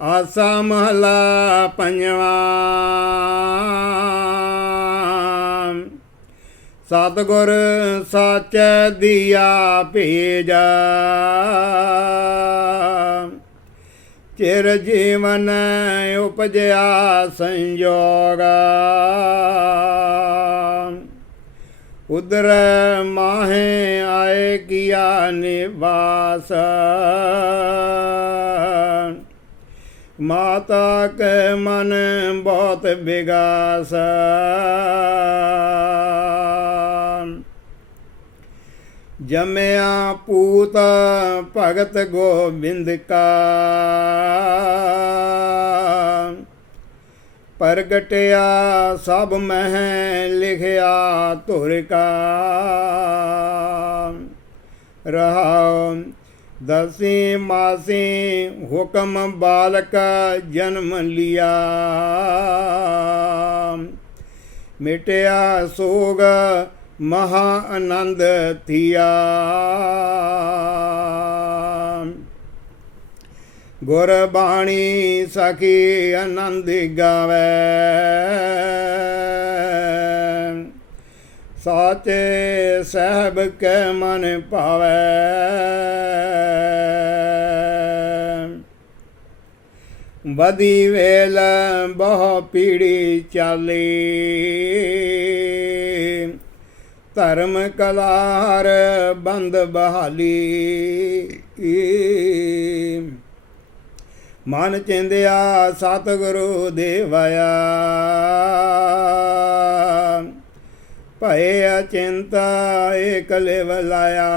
ਆਸਾ ਮਹਲਾ ਪੰਜਵਾ। ਸਤਗੁਰ ਸਾਚੈ ਦੀਆ ਭੇਜਾ। ਚਿਰ ਜੀਵਨ ਉਪਜਿਆ ਸੰਜੋਗ। ਉਦਰ ਮਾਹੇ ਆਏ ਕੀਆ ਨਿਵਾਸ। ਮਾਤਾ ਕੇ ਮਨ ਬਹੁਤ ਵਿਗਾਸ। ਜਮਿਆ ਪੂਤ ਭਗਤ ਗੋਬਿੰਦ ਕਾ। ਪ੍ਰਗਟਿਆ ਸਭ ਮਹਿ ਲਿਖਿਆ ਧੁਰ ਕਾ। ਰਹਾਉ ਦਸੀ ਮਾਸੀ ਹੁਕਮ ਬਾਲਕ ਜਨਮ ਲਿਆ। ਮਿਟਿਆ ਸੋਗ ਮਹਾ ਆਨੰਦ ਥੀਆ। ਗੁਰ ਬਾਣੀ ਸਖੀ ਆਨੰਦ ਗਾਵੇ। ਸਾਚੇ ਸਹਿਬ ਕੈ ਮਨ ਭਾਵੇ। ਵਧੀ ਵੇਲ ਬਹੁ ਪੀੜੀ ਚਾਲੀ। ਧਰਮ ਕਲਾਰ ਬੰਦ ਬਹਾਲੀ। ਮਨ ਚਿੰਦਿਆ ਸਤਿਗੁਰੂ ਦੇਵਾਇਆ। ਭਏ ਅਚਿੰਤਾ ਏਕ ਲਿਵ ਲਾਇਆ।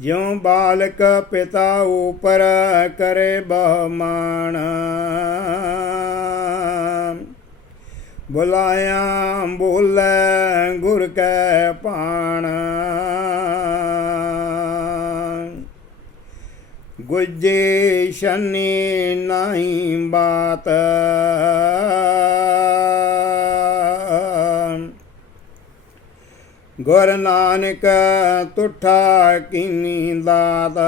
ਜਿਉ ਬਾਲਕ ਪਿਤਾ ਉਪਰ ਕਰੇ ਬਹਮਾਨ। ਬੁਲਾਇਆ ਬੋਲੇ ਗੁਰ ਕੈ ਪਾਣ ਗੁਜੇ ਸ਼ਨੀ ਨਹੀਂ ਬਾਤ। ਗੁਰ ਨਾਨਕ ਤੁਠਾ ਕੀਨੀ ਦਾਤ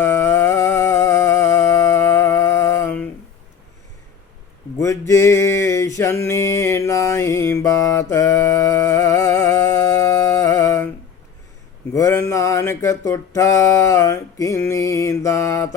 ਗੁਜੇ ਸ਼ਨੀ ਨਹੀਂ ਬਾਤ। ਗੁਰ ਨਾਨਕ ਤੁਠਾ ਕੀਨੀ ਦਾਤ।